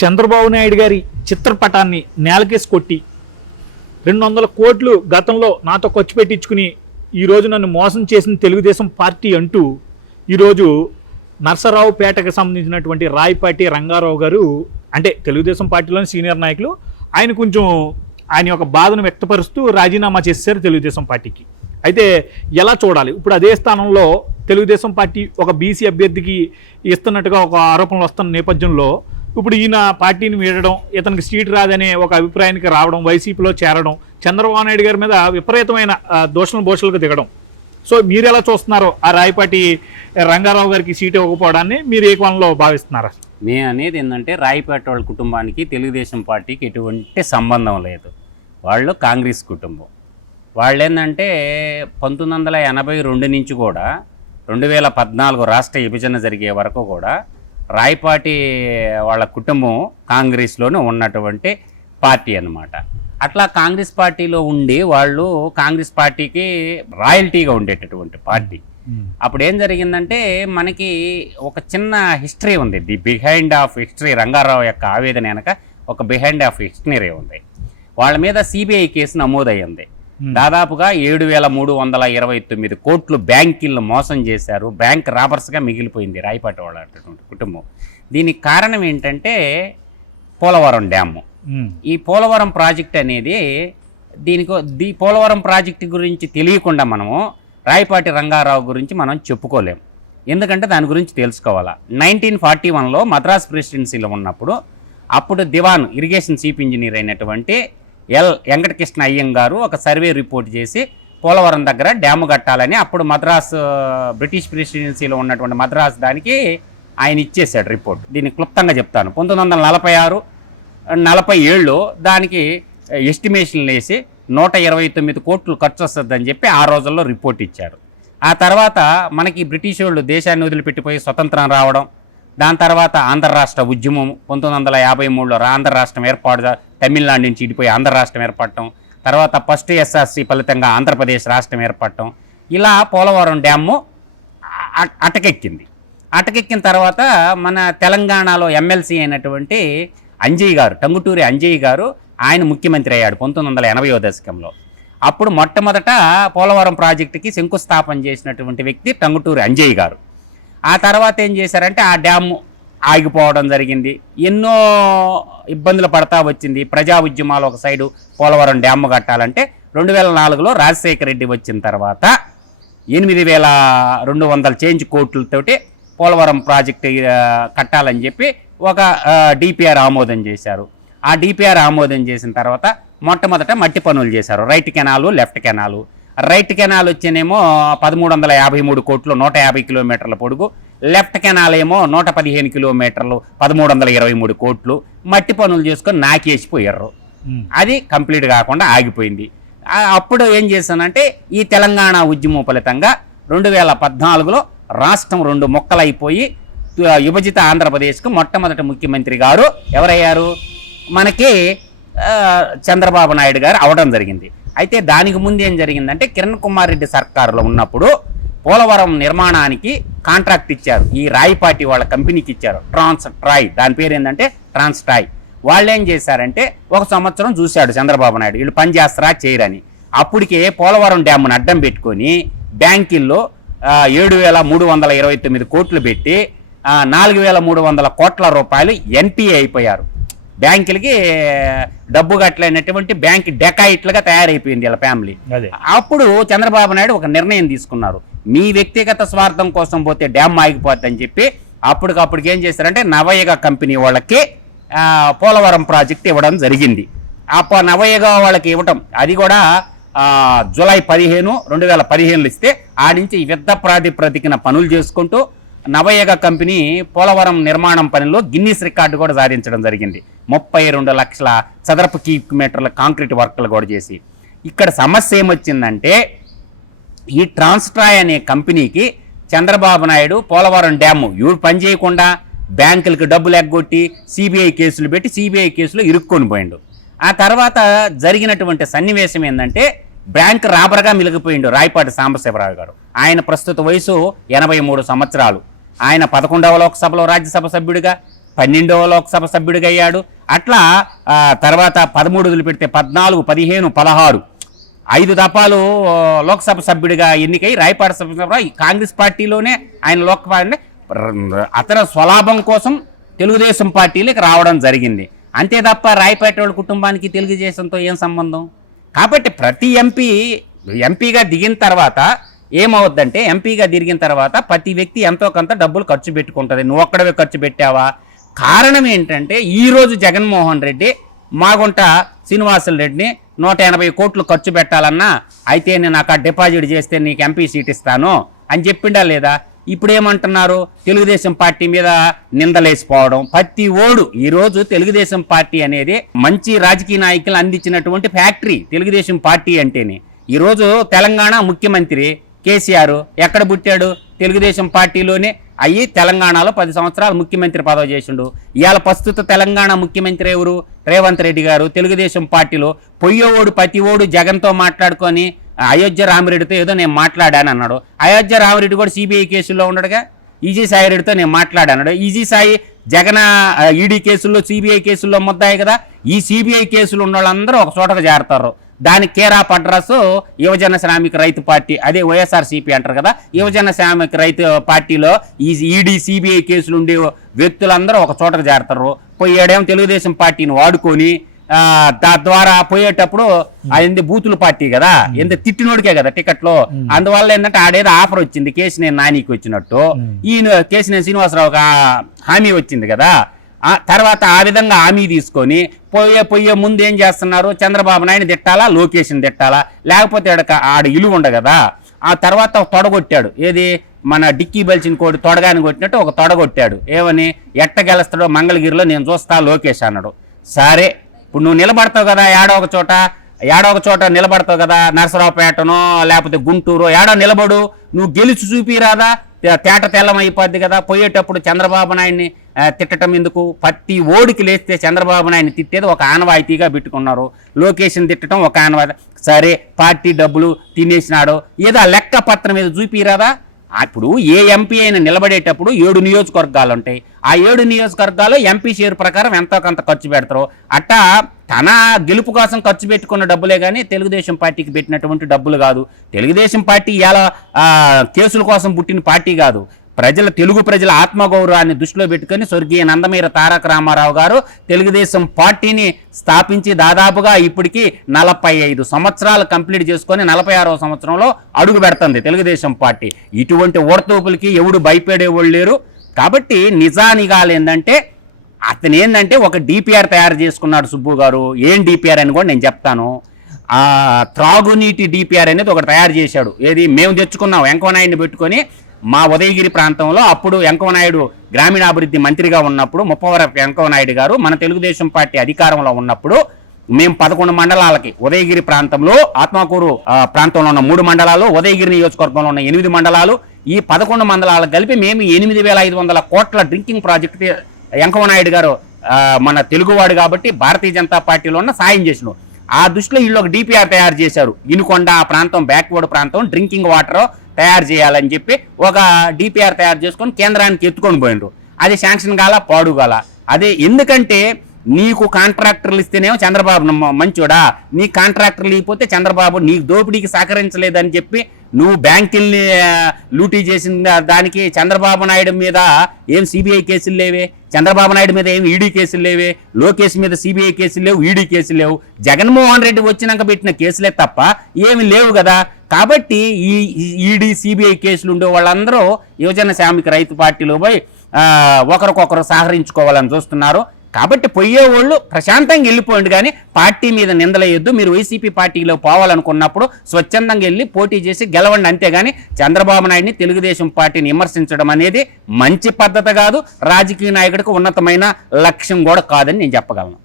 చంద్రబాబు నాయుడు గారి చిత్రపటాన్ని నేలకేసి కొట్టి 200 కోట్లు గతంలో నాతో ఖర్చు పెట్టించుకుని ఈరోజు నన్ను మోసం చేసిన తెలుగుదేశం పార్టీ అంటూ ఈరోజు నర్సరావుపేటకు సంబంధించినటువంటి రాయపాటి రంగారావు గారు, అంటే తెలుగుదేశం పార్టీలోని సీనియర్ నాయకులు, ఆయన యొక్క బాధను వ్యక్తపరుస్తూ రాజీనామా చేశారు తెలుగుదేశం పార్టీకి. అయితే ఎలా చూడాలి? ఇప్పుడు అదే స్థానంలో తెలుగుదేశం పార్టీ ఒక బీసీ అభ్యర్థికి ఇస్తున్నట్టుగా ఒక ఆరోపణలు వస్తున్న నేపథ్యంలో ఇప్పుడు ఈయన పార్టీని వీడడం, ఇతనికి సీట్ రాదనే ఒక అభిప్రాయానికి రావడం, వైసీపీలో చేరడం, చంద్రబాబు నాయుడు గారి మీద విపరీతమైన భోషలకు దిగడం. సో మీరు ఎలా చూస్తున్నారో ఆ రాయపాటి రంగారావు గారికి సీట్ ఇవ్వకపోవడాన్ని మీరు ఏ కోణంలో భావిస్తున్నారా? మేము అనేది ఏంటంటే రాయపాటి వాళ్ళ కుటుంబానికి తెలుగుదేశం పార్టీకి ఎటువంటి సంబంధం లేదు. వాళ్ళు కాంగ్రెస్ కుటుంబం. వాళ్ళు ఏంటంటే 1982 నుంచి కూడా 2014 రాష్ట్ర విభజన జరిగే వరకు కూడా రాయపాటి వాళ్ళ కుటుంబం కాంగ్రెస్లోనే ఉన్నటువంటి పార్టీ అన్నమాట. అట్లా కాంగ్రెస్ పార్టీలో ఉండి వాళ్ళు కాంగ్రెస్ పార్టీకి రాయల్టీగా ఉండేటటువంటి పార్టీ. అప్పుడు ఏం జరిగిందంటే మనకి ఒక చిన్న హిస్టరీ ఉంది. The behind of history, Rangarao యొక్క ఆవేదన వెనక ఒక బిహైండ్ ఆఫ్ హిస్టరీ ఉంది. వాళ్ళ మీద సిబిఐ కేసు నమోదయ్యింది. దాదాపుగా 7,329 కోట్లు బ్యాంకులను మోసం చేశారు. బ్యాంక్ రాబర్స్గా మిగిలిపోయింది రాయపాటి వాళ్ళ కుటుంబం. దీనికి కారణం ఏంటంటే పోలవరం డ్యాము. ఈ పోలవరం ప్రాజెక్ట్ అనేది పోలవరం ప్రాజెక్టు గురించి తెలియకుండా మనము రాయపాటి రంగారావు గురించి మనం చెప్పుకోలేం. ఎందుకంటే దాని గురించి తెలుసుకోవాలా. 1941లో మద్రాస్ ప్రెసిడెన్సీలో ఉన్నప్పుడు అప్పుడు దివాన్ ఇరిగేషన్ చీఫ్ ఇంజనీర్ అయినటువంటి ఎల్ వెంకటకృష్ణ అయ్యంగారు ఒక సర్వే రిపోర్ట్ చేసి పోలవరం దగ్గర డ్యాము కట్టాలని అప్పుడు బ్రిటిష్ ప్రెసిడెన్సీలో ఉన్నటువంటి మద్రాస్ దానికి ఆయన ఇచ్చేసాడు రిపోర్ట్. దీన్ని క్లుప్తంగా చెప్తాను. 1946-47లో దానికి ఎస్టిమేషన్లు వేసి 129 కోట్లు ఖర్చు వస్తుందని చెప్పి ఆ రోజుల్లో రిపోర్ట్ ఇచ్చారు. ఆ తర్వాత మనకి బ్రిటిష్ వాళ్ళు దేశాన్ని వదిలిపెట్టిపోయి స్వతంత్రం రావడం, దాని తర్వాత ఆంధ్ర రాష్ట్ర ఉద్యమం 1953లో ఆంధ్ర రాష్ట్రం ఏర్పాటు, తమిళనాడు నుంచి ఇడిపోయి ఆంధ్ర రాష్ట్రం ఏర్పడటం, తర్వాత ఫస్ట్ ఎస్ఆర్సి ఫలితంగా ఆంధ్రప్రదేశ్ రాష్ట్రం ఏర్పడటం, ఇలా పోలవరం డ్యాము అటకెక్కిన తర్వాత మన తెలంగాణలో ఎమ్మెల్సీ అయినటువంటి అంజయ్య గారు, టంగుటూరి అంజయ్య గారు, ఆయన ముఖ్యమంత్రి అయ్యాడు 1980వ దశకంలో. అప్పుడు మొట్టమొదట పోలవరం ప్రాజెక్టుకి శంకుస్థాపన చేసినటువంటి వ్యక్తి టంగుటూరి అంజయ్య గారు. ఆ తర్వాత ఏం చేశారంటే ఆ డ్యాము ఆగిపోవడం జరిగింది. ఎన్నో ఇబ్బందులు పడతా వచ్చింది. ప్రజా ఉద్యమాలు ఒక సైడు పోలవరం డ్యాము కట్టాలంటే 2004లో రాజశేఖర రెడ్డి వచ్చిన తర్వాత 8,200 కోట్లతోటి పోలవరం ప్రాజెక్టు కట్టాలని చెప్పి ఒక డిపిఆర్ ఆమోదం చేశారు. ఆ డిపిఆర్ ఆమోదం చేసిన తర్వాత మొట్టమొదట మట్టి పనులు చేశారు. Right canal, left canal. Right canal వచ్చేనేమో 1,353 కోట్లు, 150 కిలోమీటర్ల పొడుగు. లెఫ్ట్ కెనాల్ ఏమో 115 కిలోమీటర్లు, 1,323 కోట్లు. మట్టి పనులు చేసుకొని నాకేసిపోయారు. అది కంప్లీట్ కాకుండా ఆగిపోయింది. అప్పుడు ఏం చేశానంటే ఈ తెలంగాణ ఉద్యమం ఫలితంగా 2014లో రాష్ట్రం 2 ముక్కలైపోయి విభజిత ఆంధ్రప్రదేశ్కు మొట్టమొదటి ముఖ్యమంత్రి గారు ఎవరయ్యారు? మనకి చంద్రబాబు నాయుడు గారు అవడం జరిగింది. అయితే దానికి ముందు ఏం జరిగిందంటే కిరణ్ కుమార్ రెడ్డి సర్కారులో ఉన్నప్పుడు పోలవరం నిర్మాణానికి కాంట్రాక్ట్ ఇచ్చారు. ఈ రాయపాటి వాళ్ళ కంపెనీకి ఇచ్చారు, ట్రాన్స్-ట్రాయ్. దాని పేరు ఏంటంటే ట్రాన్స్-ట్రాయ్. వాళ్ళు ఏం చేశారంటే 1 సంవత్సరం చూశాడు చంద్రబాబు నాయుడు, వీళ్ళు పని చేస్తారా చేయరని. అప్పటికే పోలవరం డ్యామును అడ్డం పెట్టుకొని బ్యాంకుల్లో 7,329 కోట్లు పెట్టి 4,300 కోట్ల రూపాయలు ఎన్పిఏ అయిపోయారు. బ్యాంకులకి డబ్బు కట్టలేనటువంటి బ్యాంక్ డెకాయిట్లుగా తయారైపోయింది వీళ్ళ ఫ్యామిలీ. అప్పుడు చంద్రబాబు నాయుడు ఒక నిర్ణయం తీసుకున్నారు. మీ వ్యక్తిగత స్వార్థం కోసం పోతే డ్యామ్ ఆగిపోద్దని చెప్పి అప్పటికప్పటికి ఏం చేశారంటే నవయుగ కంపెనీ వాళ్ళకి పోలవరం ప్రాజెక్ట్ ఇవ్వడం జరిగింది. నవయుగ వాళ్ళకి ఇవ్వటం అది కూడా జూలై 15, 2015 ఇస్తే ఆ నుంచి యుద్ధ ప్రాతిపదికన పనులు చేసుకుంటూ నవయుగ కంపెనీ పోలవరం నిర్మాణం పనిలో గిన్నీస్ రికార్డు కూడా సాధించడం జరిగింది. 32 లక్షల చదరపు కిలోమీటర్ల కాంక్రీట్ వర్క్లు కూడా చేసి. ఇక్కడ సమస్య ఏమొచ్చిందంటే ఈ ట్రాన్స్-ట్రాయ్ అనే కంపెనీకి చంద్రబాబు నాయుడు పోలవరం డ్యాము పని చేయకుండా బ్యాంకులకు డబ్బులు ఎగ్గొట్టి సిబిఐ కేసులు పెట్టి సిబిఐ కేసులో ఇరుక్కొని పోయిండు. ఆ తర్వాత జరిగినటువంటి సన్నివేశం ఏంటంటే బ్యాంక్ రాబర్గా మిలిగిపోయిండు రాయపాటి సాంబశివరావు గారు. ఆయన ప్రస్తుత వయసు 83 సంవత్సరాలు. ఆయన 11వ లోక్సభలో రాజ్యసభ సభ్యుడిగా, 12వ లోక్సభ సభ్యుడిగా అయ్యాడు. అట్లా తర్వాత 13 వదిలిపెడితే 14, 15, 16 5 దఫాలు లోక్సభ సభ్యుడిగా ఎన్నికై రాయపాడ సభ కాంగ్రెస్ పార్టీలోనే ఆయన లోక్సభ అతని స్వలాభం కోసం తెలుగుదేశం పార్టీలోకి రావడం జరిగింది. అంతే తప్ప రాయపేట వాళ్ళ కుటుంబానికి తెలుగుదేశంతో ఏం సంబంధం? కాబట్టి ప్రతి ఎంపీగా దిగిన తర్వాత ఏమవుద్దంటే, ఎంపీగా దిగిన తర్వాత ప్రతి వ్యక్తి ఎంతో కొంత డబ్బులు ఖర్చు పెట్టుకుంటుంది. నువ్వు ఒక్కడవే ఖర్చు పెట్టావా? కారణం ఏంటంటే ఈరోజు జగన్మోహన్ రెడ్డి మాగుంట శ్రీనివాసులు రెడ్డిని 180 కోట్లు ఖర్చు పెట్టాలన్నా, అయితే నేను అక్కడ డిపాజిట్ చేస్తే నీకు ఎంపీ సీట్ ఇస్తాను అని చెప్పిండా లేదా? ఇప్పుడు ఏమంటున్నారు? తెలుగుదేశం పార్టీ మీద నిందలేసిపోవడం. ప్రతి ఓడు ఈరోజు తెలుగుదేశం పార్టీ అనేది మంచి రాజకీయ నాయకులు అందించినటువంటి ఫ్యాక్టరీ తెలుగుదేశం పార్టీ అంటేనే. ఈరోజు తెలంగాణ ముఖ్యమంత్రి కేసీఆర్ ఎక్కడ పుట్టాడు? తెలుగుదేశం పార్టీలోనే అయ్యి తెలంగాణలో 10 సంవత్సరాలు ముఖ్యమంత్రి పదవి చేసిండు. ఇవాళ ప్రస్తుత తెలంగాణ ముఖ్యమంత్రి ఎవరు? రేవంత్ రెడ్డి గారు. తెలుగుదేశం పార్టీలో పొయ్యేవాడు ప్రతి ఓడు జగన్తో మాట్లాడుకొని అయోధ్య రామిరెడ్డితో ఏదో నేను మాట్లాడాను అన్నాడు. అయోధ్య రామిరెడ్డి కూడా సిబిఐ కేసుల్లో ఉండడుగా. ఈజీ సాయి రెడ్డితో నేను మాట్లాడాడు. ఈజీ సాయి జగన్ ఈడీ కేసుల్లో సిబిఐ కేసుల్లో ముద్దాయి కదా. ఈ సిబిఐ కేసులు ఉన్న వాళ్ళందరూ ఒక చోటకు చేరతారు. దాని కేరాప్ అడ్రస్ యువజన శ్రామిక రైతు పార్టీ, అదే వైఎస్ఆర్సీపీ అంటారు కదా. యువజన శ్రామిక రైతు పార్టీలో ఈ ఈడీ సిబిఐ కేసులు ఉండే వ్యక్తులందరూ ఒక చోటకు చేరతారు. పోయేడేమో తెలుగుదేశం పార్టీని వాడుకొని ద్వారా పోయేటప్పుడు అది బూతుల పార్టీ కదా, ఎంత తిట్టినోడికే కదా టికెట్లో. అందువల్ల ఏంటంటే ఆడేదో ఆఫర్ వచ్చింది కేశినేని నానికి వచ్చినట్టు, ఈయన కేశినేని శ్రీనివాసరావుకి హామీ వచ్చింది కదా. తర్వాత ఆ విధంగా హామీ తీసుకొని పోయే ముందు ఏం చేస్తున్నారు? చంద్రబాబు నాయుడు తిట్టాలా, లోకేష్ని తిట్టాలా, లేకపోతే ఆడ ఇలువ ఉండ కదా. ఆ తర్వాత తొడగొట్టాడు. ఏది? మన డిక్కీ బల్చిన కోడి తొడగాని కొట్టినట్టు ఒక తొడగొట్టాడు. ఏమని? ఎట్ట గెలుస్తాడో మంగళగిరిలో నేను చూస్తా లోకేష్ అన్నాడు. సరే, ఇప్పుడు నువ్వు నిలబడతావు కదా ఏడో ఒక చోట నిలబడతావు కదా, నరసరావుపేటనో లేకపోతే గుంటూరు ఏడో నిలబడు. నువ్వు గెలిచి చూపిరాదా? తేట తెల్లం అయిపోద్ది కదా. పోయేటప్పుడు చంద్రబాబు నాయుడిని తిట్టడం ఎందుకు? ప్రతి ఓడికి లేస్తే చంద్రబాబు నాయుడిని తిట్టేది ఒక ఆనవాయితీగా పెట్టుకున్నారు. లోకేష్ని తిట్టడం ఒక ఆనవాయితీ. సరే, పార్టీ డబ్బులు తినేసినాడు, ఏదో లెక్క పత్రం మీద చూపిరాదా? ఇప్పుడు ఏ ఎంపీ అయినా నిలబడేటప్పుడు 7 నియోజకవర్గాలు ఉంటాయి. ఆ 7 నియోజకవర్గాలు ఎంపీ షేర్ ప్రకారం ఎంతో కొంత ఖర్చు పెడతారు. అట్టా తన గెలుపు కోసం ఖర్చు పెట్టుకున్న డబ్బులే కానీ తెలుగుదేశం పార్టీకి పెట్టినటువంటి డబ్బులు కాదు. తెలుగుదేశం పార్టీ ఇలా కేసుల కోసం పుట్టిన పార్టీ కాదు. తెలుగు ప్రజల ఆత్మగౌరవాన్ని దృష్టిలో పెట్టుకుని స్వర్గీయ నందమూరి తారక రామారావు గారు తెలుగుదేశం పార్టీని స్థాపించి దాదాపుగా ఇప్పటికీ 45 సంవత్సరాలు కంప్లీట్ చేసుకొని 46వ సంవత్సరంలో అడుగు పెడుతుంది తెలుగుదేశం పార్టీ. ఇటువంటి ఓడతోపులకి ఎవడు భయపడేవాళ్ళు లేరు. కాబట్టి నిజానిగాలు ఏంటంటే అతను ఏంటంటే ఒక డిపిఆర్ తయారు చేసుకున్నాడు సుబ్బు గారు. ఏం డిపిఆర్ అని కూడా నేను చెప్తాను. త్రాగునీటి డిపిఆర్ అనేది ఒకటి తయారు చేశాడు. ఏది? మేము తెచ్చుకున్నాం వెంకయ్యనాయుడిని పెట్టుకొని. మా ఉదయగిరి ప్రాంతంలో అప్పుడు వెంకయ్యనాయుడు గ్రామీణాభివృద్ధి మంత్రిగా ఉన్నప్పుడు, ముప్పవరపు వెంకయ్యనాయుడు గారు మన తెలుగుదేశం పార్టీ అధికారంలో ఉన్నప్పుడు మేము 11 మండలాలకి, ఉదయగిరి ప్రాంతంలో ఆత్మకూరు ప్రాంతంలో ఉన్న 3 మండలాలు, ఉదయగిరి నియోజకవర్గంలో ఉన్న 8 మండలాలు, ఈ 11 మండలాలకు కలిపి మేము 8,500 కోట్ల డ్రింకింగ్ ప్రాజెక్ట్ వెంకయ్యనాయుడు గారు మన తెలుగువాడు కాబట్టి భారతీయ జనతా పార్టీలో ఉన్న సాయం చేసిన. ఆ దృష్టిలో వీళ్ళు ఒక డిపిఆర్ తయారు చేశారు. ఇనుకొండ ఆ ప్రాంతం బ్యాక్వర్డ్ ప్రాంతం డ్రింకింగ్ వాటర్ తయారు చేయాలని చెప్పి ఒక డిపిఆర్ తయారు చేసుకొని కేంద్రానికి ఎత్తుకొని పోయినరు. అది శాంక్షన్ కాల, పాడు కాల. అదే ఎందుకంటే నీకు కాంట్రాక్టర్లు ఇస్తేనేమో చంద్రబాబు మంచోడా, నీ కాంట్రాక్టర్లు ఇకపోతే చంద్రబాబు నీకు దోపిడీకి సహకరించలేదని చెప్పి నువ్వు బ్యాంకుల్ని లూటీ చేసిన దానికి చంద్రబాబు నాయుడు మీద ఏం సిబిఐ కేసులు లేవే, చంద్రబాబు నాయుడు మీద ఏం ఈడీ కేసులు లేవే, లోకేష్ మీద సిబిఐ కేసులు లేవు, ఈడీ కేసులు లేవు. జగన్మోహన్ రెడ్డి వచ్చినాక పెట్టిన కేసులే తప్ప ఏమి లేవు కదా. కాబట్టి ఈ ఈడీ సిబిఐ కేసులు ఉండే వాళ్ళందరూ యువజన శ్రామిక రైతు పార్టీలో పోయి ఒకరికొకరు సహకరించుకోవాలని చూస్తున్నారు. కాబట్టి పోయేవాళ్ళు ప్రశాంతంగా వెళ్ళిపోయింది, కానీ పార్టీ మీద నిందలేయొద్దు. మీరు వైసీపీ పార్టీలో పోవాలనుకున్నప్పుడు స్వచ్ఛందంగా వెళ్ళి పోటీ చేసి గెలవండి, అంతేగాని చంద్రబాబు నాయుడిని తెలుగుదేశం పార్టీని విమర్శించడం అనేది మంచి పద్ధతి కాదు, రాజకీయ నాయకుడికి ఉన్నతమైన లక్ష్యం కూడా కాదని నేను చెప్పగలను.